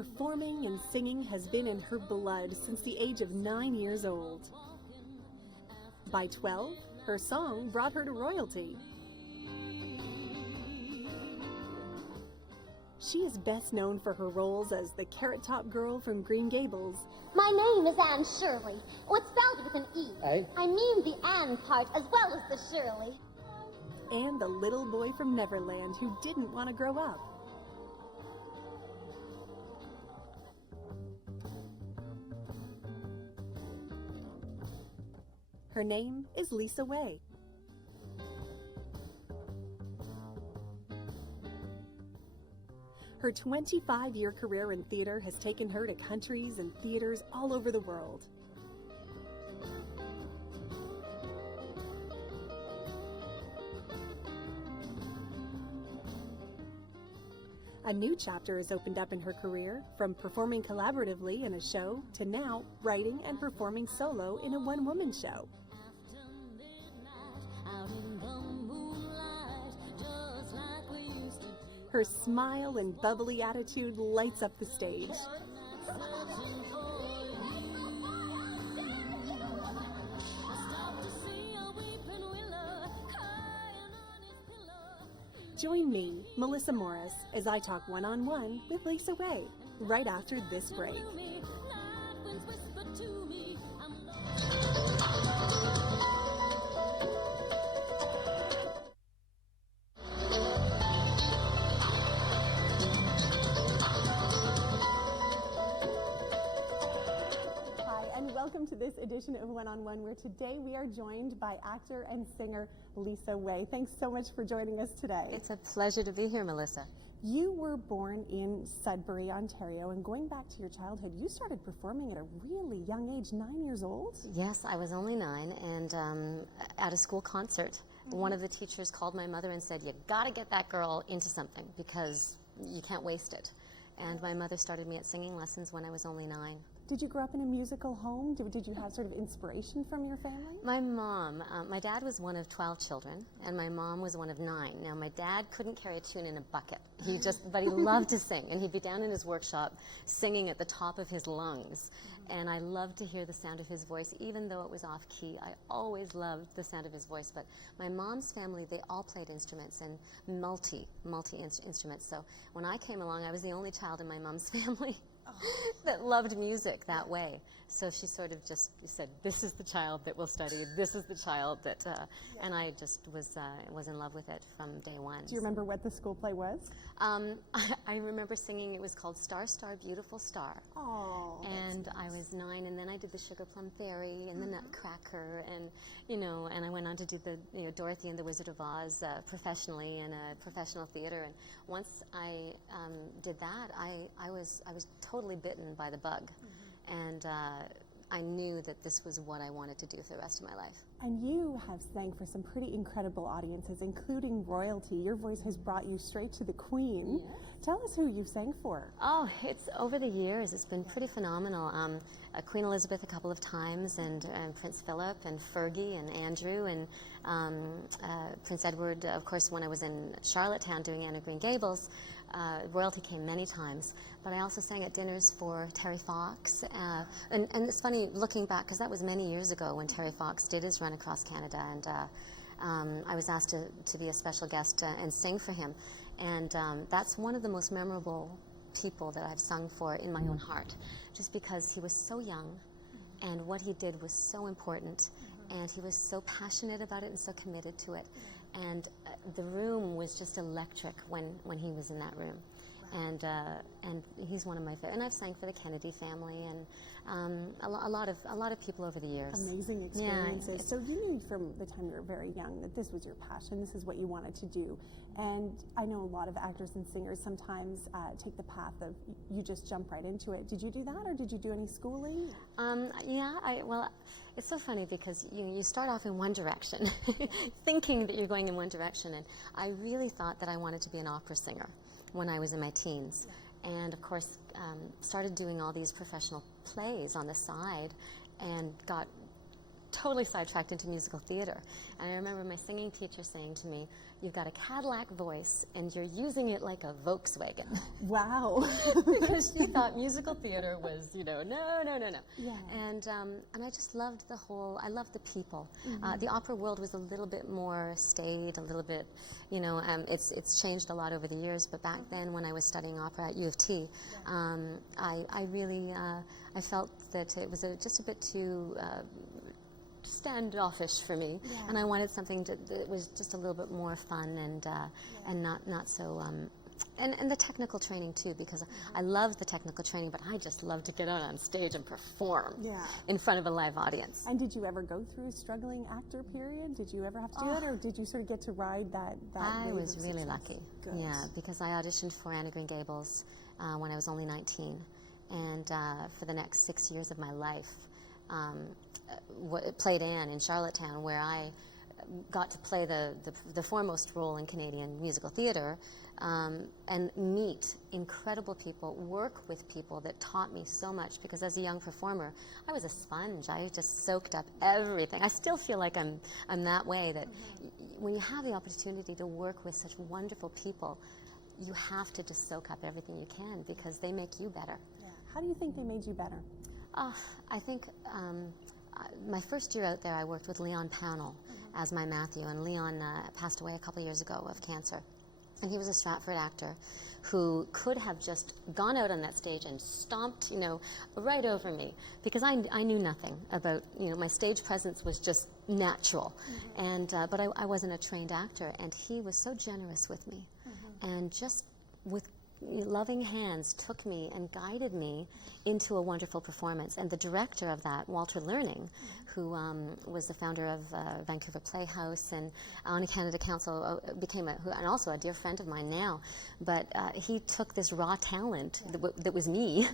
performing and singing has been in her blood since the age of 9 years old. By 12, her song brought her to royalty. She is best known for her roles as the Carrot Top Girl from Green Gables. My name is Anne Shirley. Oh, it's spelled with an E. Eh? I mean the Anne part as well as the Shirley. And the little boy from Neverland who didn't want to grow up. Her name is Leisa Way. Her 25-year career in theater has taken her to countries and theaters all over the world. A new chapter has opened up in her career, from performing collaboratively in a show to now writing and performing solo in a one-woman show. Her smile and bubbly attitude lights up the stage. Join me, Melissa Morris, as I talk one-on-one with Leisa Way, right after this break. Welcome to this edition of One-on-One, where today we are joined by actor and singer Leisa Way. Thanks so much for joining us today. It's a pleasure to be here, Melissa. You were born in Sudbury, Ontario, and going back to your childhood, you started performing at a really young age, 9 years old? Yes, I was only 9, and at a school concert, one of the teachers called my mother and said, "You gotta get that girl into something because you can't waste it." And my mother started me at singing lessons when I was only 9. Did you grow up in a musical home? Did you have sort of inspiration from your family? My mom, my dad was one of 12 children, and my mom was one of 9. Now, my dad couldn't carry a tune in a bucket. But he loved to sing, and he'd be down in his workshop singing at the top of his lungs. And I loved to hear the sound of his voice, even though it was off key. I always loved the sound of his voice. But my mom's family, they all played instruments, and multi instruments. So when I came along, I was the only child in my mom's family that loved music that way. So she sort of just said, "This is the child that will study. This is the child that," and I just was in love with it from day one. Do you remember what the school play was? I remember singing. It was called "Star, Star, Beautiful Star." Oh. And I was 9, and then I did the Sugar Plum Fairy and the Nutcracker, and and I went on to do the Dorothy and the Wizard of Oz professionally in a professional theater. And once I did that, I was totally bitten by the bug, and I knew that this was what I wanted to do for the rest of my life. And you have sang for some pretty incredible audiences, including royalty. Your voice has brought you straight to the Queen. Yes. Tell us who you've sang for. Oh, it's over the years. It's been pretty phenomenal. Queen Elizabeth a couple of times, and Prince Philip, and Fergie, and Andrew, and Prince Edward. Of course, when I was in Charlottetown doing Anne of Green Gables, royalty came many times. But I also sang at dinners for Terry Fox. And it's funny looking back, because that was many years ago when Terry Fox did his run across Canada, and I was asked to be a special guest and sing for him. And that's one of the most memorable people that I've sung for in my own heart, just because he was so young, and what he did was so important, and he was so passionate about it and so committed to it. And the room was just electric when he was in that room. And he's one of my favorite. And I've sang for the Kennedy family and a lot of people over the years. Amazing experiences. Yeah, so you knew from the time you were very young that this was your passion. This is what you wanted to do. And I know a lot of actors and singers sometimes take the path of you just jump right into it. Did you do that, or did you do any schooling? Well, it's so funny because you start off in one direction, thinking that you're going in one direction, and I really thought that I wanted to be an opera singer when I was in my teens. Yeah. And of course, started doing all these professional plays on the side, and got totally sidetracked into musical theater. And I remember my singing teacher saying to me, "You've got a Cadillac voice and you're using it like a Volkswagen." Wow. Because she thought musical theater was, no. Yeah. And I just loved I loved the people. The opera world was a little bit more staid, a little bit, it's changed a lot over the years, but back then when I was studying opera at U of T, I really, I felt that it was just a bit too standoffish for me, and I wanted something that was just a little bit more fun and not so and the technical training too, because I love the technical training, but I just love to get out on stage and perform in front of a live audience. And did you ever go through a struggling actor period? Did you ever have to do that, or did you sort of get to ride that I wave was of really success? lucky. Good. Yeah, because I auditioned for Anne of Green Gables when I was only 19, and for the next 6 years of my life, played Anne in Charlottetown, where I got to play the foremost role in Canadian musical theater, and meet incredible people, work with people that taught me so much, because as a young performer, I was a sponge. I just soaked up everything. I still feel like I'm that way, that when you have the opportunity to work with such wonderful people, you have to just soak up everything you can, because they make you better. Yeah. How do you think they made you better? I think my first year out there, I worked with Leon Pownell as my Matthew, and Leon passed away a couple years ago of cancer. And he was a Stratford actor who could have just gone out on that stage and stomped, right over me, because I knew nothing about, my stage presence was just natural, and but I wasn't a trained actor, and he was so generous with me, and just with loving hands took me and guided me into a wonderful performance. And the director of that, Walter Learning, who was the founder of Vancouver Playhouse and on a Canada Council, and also a dear friend of mine now, but he took this raw talent that was me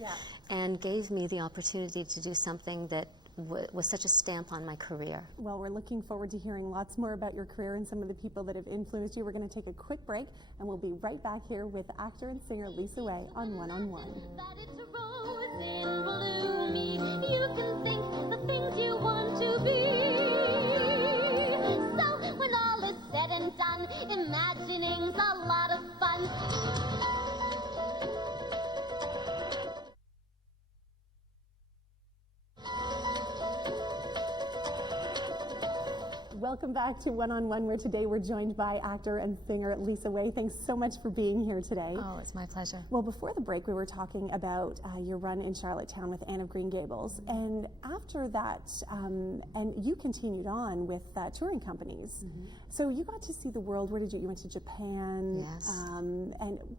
and gave me the opportunity to do something that was such a stamp on my career. Well, we're looking forward to hearing lots more about your career and some of the people that have influenced you. We're going to take a quick break, and we'll be right back here with actor and singer Leisa Way on One on One. That it's a rose in bloom. You can think the things you want to be. So when all is said and done, imagining's a lot of fun. Welcome back to One on One, where today we're joined by actor and singer Leisa Way. Thanks so much for being here today. Oh, it's my pleasure. Well, before the break, we were talking about your run in Charlottetown with Anne of Green Gables, and after that, and you continued on with touring companies. So you got to see the world. Where did you went to Japan? Yes. And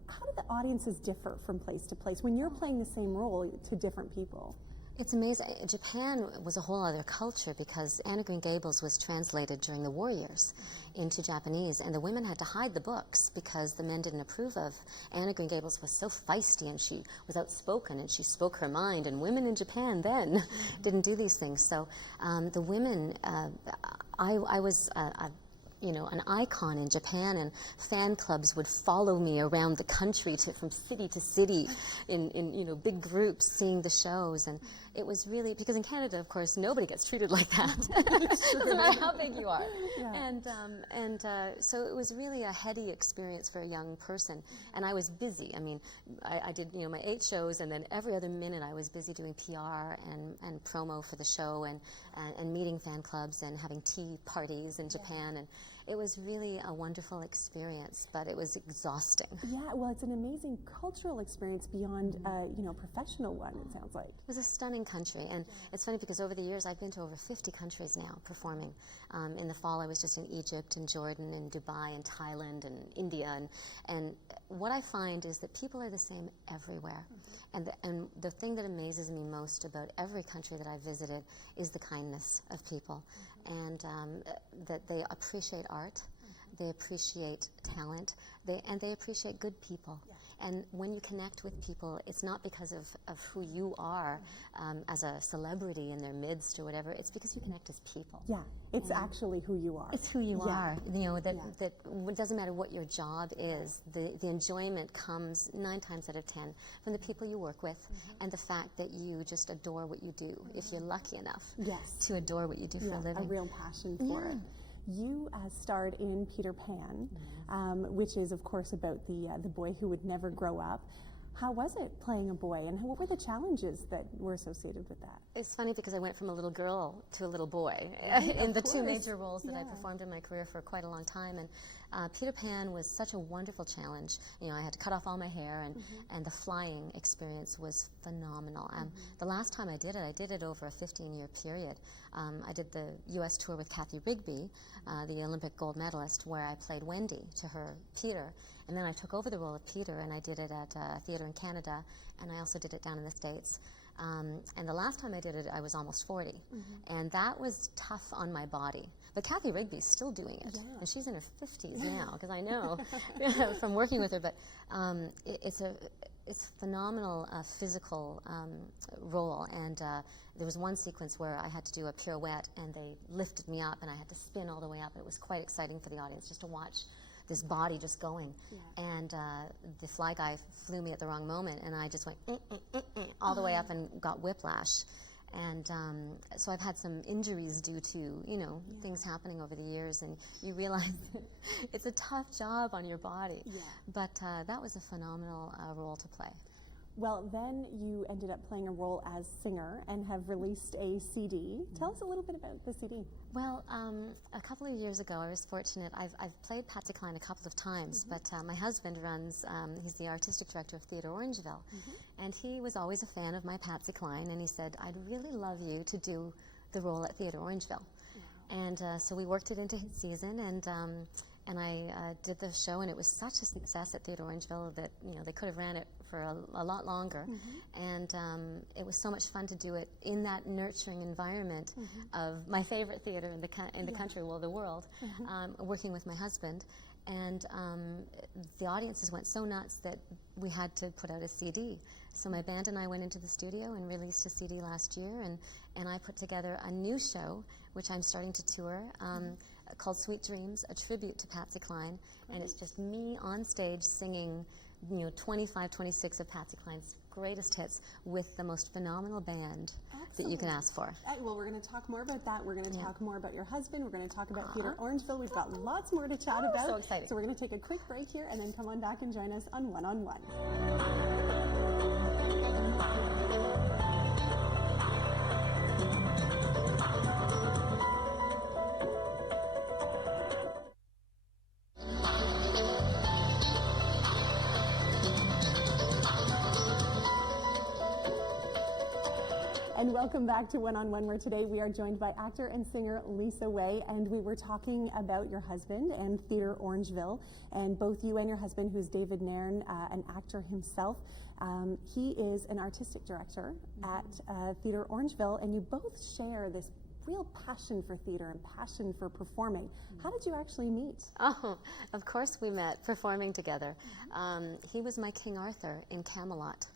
how do the audiences differ from place to place when you're playing the same role to different people? It's amazing. Japan was a whole other culture, because Anne of Green Gables was translated during the war years into Japanese, and the women had to hide the books because the men didn't approve of. Anne of Green Gables was so feisty, and she was outspoken, and she spoke her mind, and women in Japan then didn't do these things. So the women, I was an icon in Japan, and fan clubs would follow me around the country from city to city in big groups seeing the shows. And it was really, because in Canada, of course, nobody gets treated like that. Doesn't matter how big you are. And so it was really a heady experience for a young person. And I was busy. I mean, I did my 8 shows, and then every other minute I was busy doing PR and promo for the show, and meeting fan clubs and having tea parties in Japan. And it was really a wonderful experience, but it was exhausting. Yeah, well, it's an amazing cultural experience beyond, professional one, it sounds like. It was a stunning country, and it's funny because over the years I've been to over 50 countries now performing. In the fall I was just in Egypt and Jordan and Dubai and Thailand and India, and what I find is that people are the same everywhere. And the thing that amazes me most about every country that I've visited is the kindness of people, and that they appreciate art, they appreciate talent, and they appreciate good people. And when you connect with people, it's not because of who you are as a celebrity in their midst or whatever. It's because you connect as people. Yeah, it's actually who you are. It's who you are. You know, that it doesn't matter what your job is. The enjoyment comes 9 times out of 10 from the people you work with and the fact that you just adore what you do, if you're lucky enough to adore what you do for a living. A real passion for it. You starred in Peter Pan, which is, of course, about the boy who would never grow up. How was it playing a boy, and what were the challenges that were associated with that? It's funny because I went from a little girl to a little boy in the 2 major roles that I performed in my career for quite a long time. And Peter Pan was such a wonderful challenge. You know, I had to cut off all my hair, and the flying experience was phenomenal. The last time I did it over a 15-year period. I did the U.S. tour with Kathy Rigby, the Olympic gold medalist, where I played Wendy to her Peter. And then I took over the role of Peter, and I did it at a theater in Canada, and I also did it down in the States. And the last time I did it, I was almost 40. And that was tough on my body. But Kathy Rigby's still doing it. And she's in her 50s now, because I know from working with her. But it's a phenomenal physical role. And there was one sequence where I had to do a pirouette, and they lifted me up, and I had to spin all the way up. It was quite exciting for the audience just to watch this body just going. And the fly guy flew me at the wrong moment, and I just went all the way up and got whiplash. And so I've had some injuries due to, you know, things happening over the years, and you realize it's a tough job on your body. But that was a phenomenal role to play. Well, then you ended up playing a role as singer and have released a CD. Tell us a little bit about the CD. Well, a couple of years ago, I was fortunate. I've played Patsy a couple of times, but my husband runs, he's the artistic director of Theatre Orangeville, and he was always a fan of my Patsy Cline, and he said, I'd really love you to do the role at Theatre Orangeville. And so we worked it into his season, and I did the show, and it was such a success at Theatre Orangeville that, you know, they could have ran it for a lot longer. And it was so much fun to do it in that nurturing environment of my favorite theater in the country, well, the world, working with my husband. And the audiences went so nuts that we had to put out a CD. So my band and I went into the studio and released a CD last year, and I put together a new show, which I'm starting to tour, called Sweet Dreams, a tribute to Patsy Cline. And it's just me on stage singing, you know, 25, 26 of Patsy Cline's greatest hits with the most phenomenal band that you can ask for. Well, we're going to talk more about that. We're going to talk more about your husband. We're going to talk about Theatre Orangeville. We've got lots more to chat about. So exciting. So we're going to take a quick break here and then come on back and join us on One on One. And welcome back to One on One, where today we are joined by actor and singer Leisa Way, and we were talking about your husband and Theatre Orangeville, and both you and your husband, who's David Nairn, an actor himself. He is an artistic director at Theatre Orangeville, and you both share this real passion for theatre and passion for performing. How did you actually meet? Oh, of course we met performing together. He was my King Arthur in Camelot.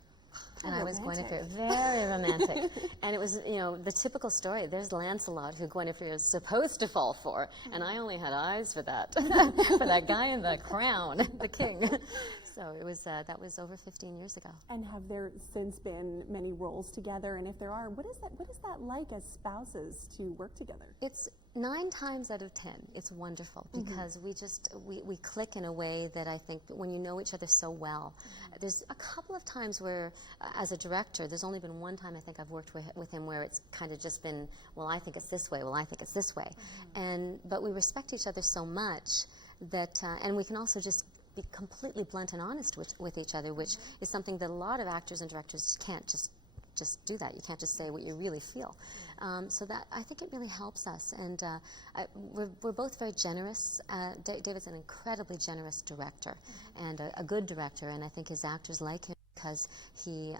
And I was Guinevere, very romantic. And it was, you know, the typical story. There's Lancelot, who Guinevere is supposed to fall for, and I only had eyes for that, for that guy in the crown, the king. So it was, that was over 15 years ago. And have there since been many roles together? And if there are, what is that like as spouses to work together? It's 9 times out of 10, it's wonderful because we click in a way that I think when you know each other so well. There's a couple of times where, as a director, there's only been one time I think I've worked with him where it's kind of just been, well, I think it's this way, well, I think it's this way. But we respect each other so much that, and we can also just be completely blunt and honest with each other, which is something that a lot of actors and directors can't just do that. You can't just say what you really feel. So that, I think it really helps us. And we're both very generous. David's an incredibly generous director and a good director, and I think his actors like him because he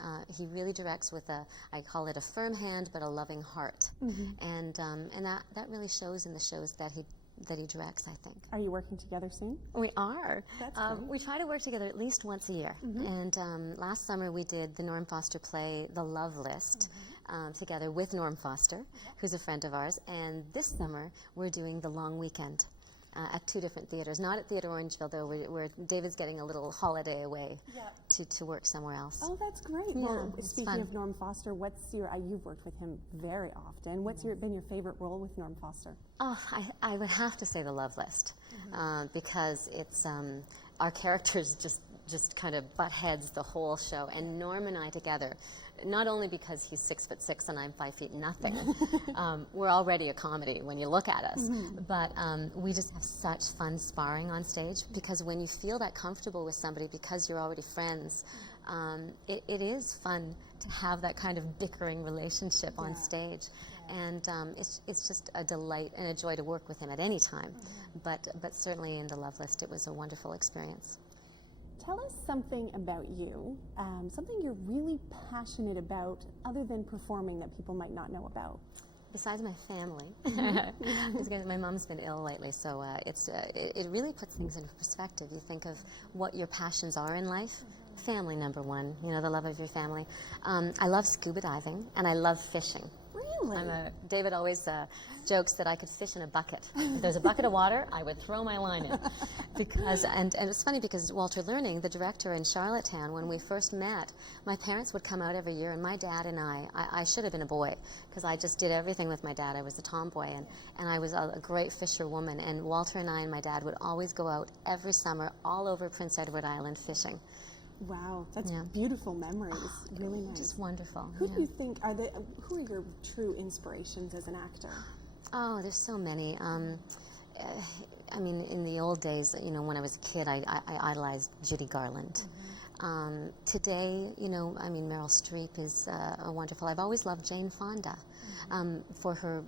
really directs with I call it a firm hand but a loving heart. And that really shows in the shows that that he directs, I think. Are you working together soon? We are. That's great. We try to work together at least once a year. And last summer we did the Norm Foster play, The Love List, together with Norm Foster, who's a friend of ours. And this summer we're doing The Long Weekend at 2 different theaters. Not at Theatre Orangeville, though, where David's getting a little holiday away to work somewhere else. Oh, that's great. Yeah, Well, it's speaking fun. of Norm Foster, what's your, you've worked with him very often. What's been your favorite role with Norm Foster? Oh, I would have to say The Love List, because it's our characters just kind of butt heads the whole show, and Norm and I together, not only because he's 6'6" and I'm 5 feet nothing, we're already a comedy when you look at us, but we just have such fun sparring on stage, because when you feel that comfortable with somebody because you're already friends, it is fun to have that kind of bickering relationship on stage. And it's just a delight and a joy to work with him at any time. But certainly in The Love List, it was a wonderful experience. Tell us something about you, something you're really passionate about other than performing that people might not know about. Besides my family, because my mom's been ill lately, so it really puts things into perspective. You think of what your passions are in life. Family, number one, you know, the love of your family. I love scuba diving, and I love fishing. Really? David always jokes that I could fish in a bucket. If there's a bucket of water, I would throw my line in. Because, and it's funny because Walter Learning, the director in Charlottetown, when we first met, my parents would come out every year, and my dad and I should have been a boy, because I just did everything with my dad. I was a tomboy, and I was a great fisherwoman, and Walter and I and my dad would always go out every summer all over Prince Edward Island fishing. Wow, that's beautiful memories. Really nice. Just wonderful. Who do you think who are your true inspirations as an actor? Oh, there's so many. I mean, in the old days, you know, when I was a kid, I idolized Judy Garland. Today, you know, I mean, Meryl Streep is wonderful. I've always loved Jane Fonda for her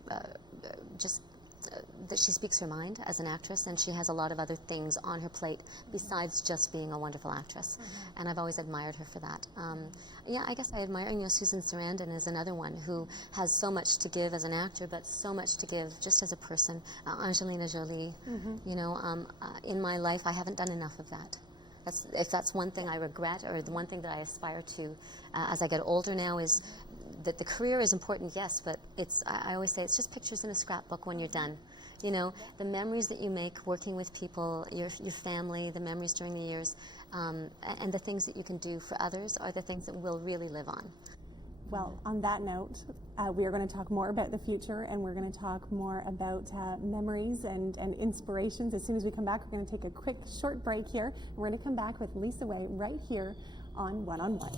that she speaks her mind as an actress, and she has a lot of other things on her plate besides just being a wonderful actress. And I've always admired her for that. Yeah, I guess I admire, you know, Susan Sarandon is another one who has so much to give as an actor, but so much to give just as a person. Angelina Jolie, you know, in my life I haven't done enough of that. If that's one thing I regret, or the one thing that I aspire to as I get older now, is that the career is important, yes, but I always say it's just pictures in a scrapbook when you're done. You know, the memories that you make working with people, your family, the memories during the years, and the things that you can do for others are the things that will really live on. Well, on that note, we are going to talk more about the future, and we're going to talk more about memories and inspirations. As soon as we come back, we're going to take a quick, short break here. And we're going to come back with Leisa Way right here on One on One.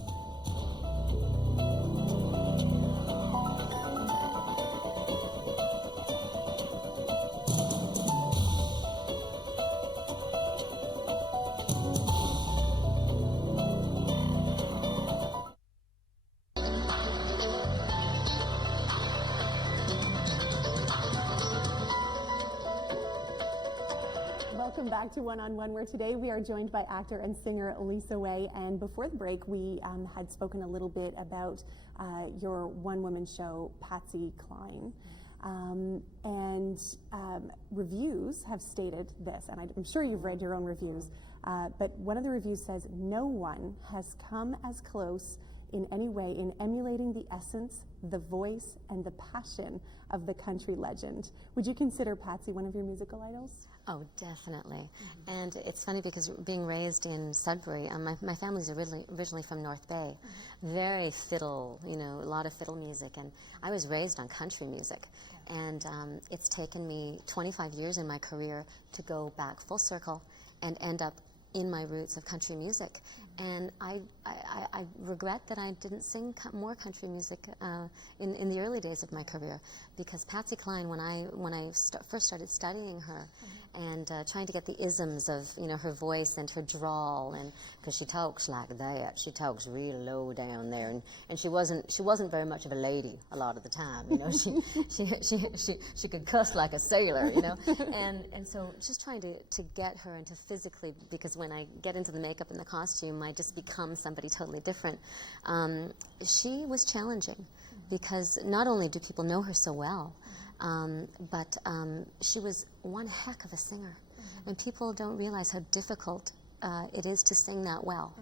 Welcome back to One on One, where today we are joined by actor and singer Leisa Way. And before the break, we had spoken a little bit about your one-woman show, Patsy Cline. Reviews have stated this, and I'm sure you've read your own reviews, but one of the reviews says, "No one has come as close in any way in emulating the essence, the voice, and the passion of the country legend." Would you consider Patsy one of your musical idols? Oh, definitely. And it's funny because being raised in Sudbury, my family's originally from North Bay. Very fiddle, you know, a lot of fiddle music. And I was raised on country music. And it's taken me 25 years in my career to go back full circle and end up in my roots of country music. And I regret that I didn't sing more country music in the early days of my career, because Patsy Cline, when I first started studying her and trying to get the isms of, you know, her voice and her drawl, and because she talks like that, she talks real low down there, and she wasn't very much of a lady a lot of the time, you know. She could cuss like a sailor, you know, and so just trying to get her into physically, because when I get into the makeup and the costume, I just become somebody totally different. She was challenging, because not only do people know her so well, but she was one heck of a singer. And people don't realize how difficult it is to sing that well.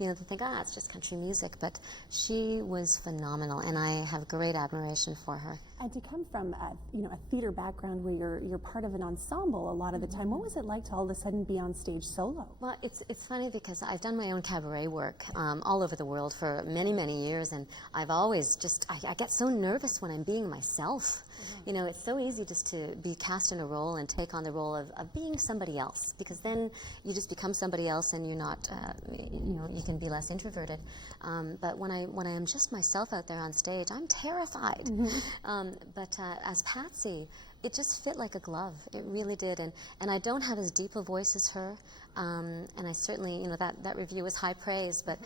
You know, they think, it's just country music, but she was phenomenal, and I have great admiration for her. And to come from a theater background where you're part of an ensemble a lot of the time, what was it like to all of a sudden be on stage solo? Well, it's funny because I've done my own cabaret work all over the world for many, many years, and I've always I get so nervous when I'm being myself. You know, it's so easy just to be cast in a role and take on the role of being somebody else, because then you just become somebody else and you're not, you can be less introverted. But when I am just myself out there on stage, I'm terrified. But as Patsy, it just fit like a glove. It really did. And I don't have as deep a voice as her. And I certainly, that review was high praise. But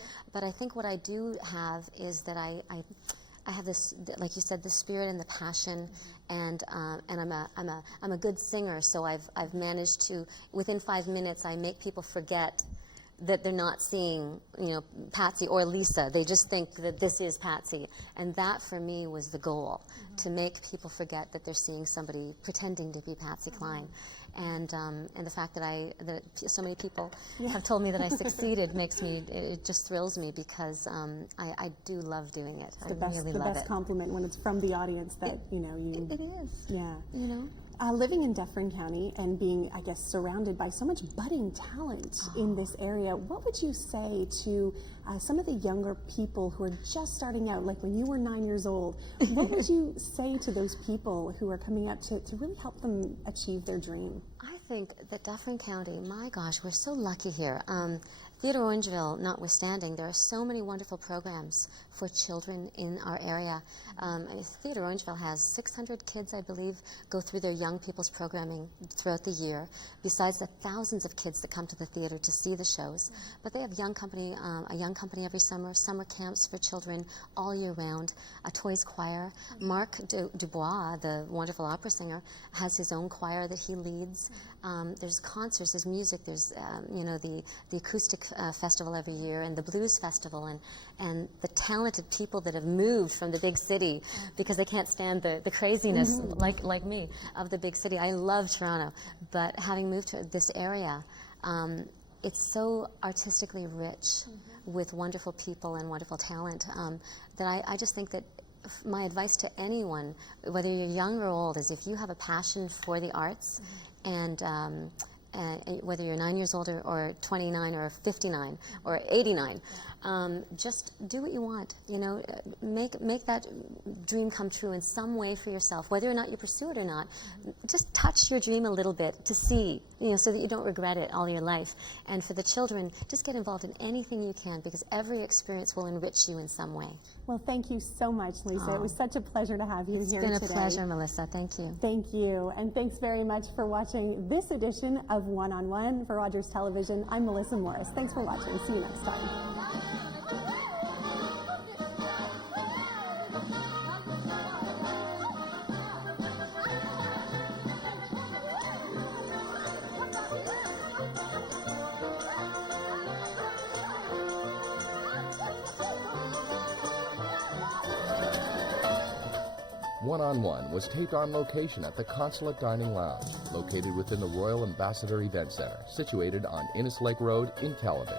I think what I do have is that I have this, like you said, the spirit and the passion, and I'm a good singer. So I've managed to, within 5 minutes, I make people forget that they're not seeing, Patsy or Leisa. They just think that this is Patsy, and that for me was the goal, to make people forget that they're seeing somebody pretending to be Patsy Cline. And the fact that so many people have told me that I succeeded it just thrills me, because I do love doing it. It's the best compliment when it's from the audience that you. It is. Yeah. Living in Dufferin County and being, I guess, surrounded by so much budding talent in this area, what would you say to some of the younger people who are just starting out, like when you were 9 years old? What would you say to those people who are coming up to really help them achieve their dream? I think that Dufferin County, my gosh, we're so lucky here. Theatre Orangeville notwithstanding, there are so many wonderful programs for children in our area. Theatre Orangeville has 600 kids, I believe, go through their young people's programming throughout the year, besides the thousands of kids that come to the theatre to see the shows. But they have a young company every summer camps for children all year round, a toys choir. Marc Dubois, the wonderful opera singer, has his own choir that he leads. There's concerts, there's music, there's the acoustic festival every year, and the blues festival, and the talented people that have moved from the big city because they can't stand the craziness like me of the big city. I love Toronto, but having moved to this area, it's so artistically rich with wonderful people and wonderful talent that I just think that my advice to anyone, whether you're young or old, is if you have a passion for the arts, and whether you're 9 years old or 29 or 59 or 89, just do what you want. Make that dream come true in some way for yourself, whether or not you pursue it or not. Just touch your dream a little bit to see, so that you don't regret it all your life. And for the children, just get involved in anything you can, because every experience will enrich you in some way. Well, thank you so much, Leisa. It was such a pleasure to have you here today. It's been a pleasure, Melissa. Thank you. Thank you. And thanks very much for watching this edition of One on One for Rogers Television. I'm Melissa Morris. Thanks for watching. See you next time. One on One was taped on location at the Consulate Dining Lounge, located within the Royal Ambassador Event Center, situated on Innes Lake Road in Caledon.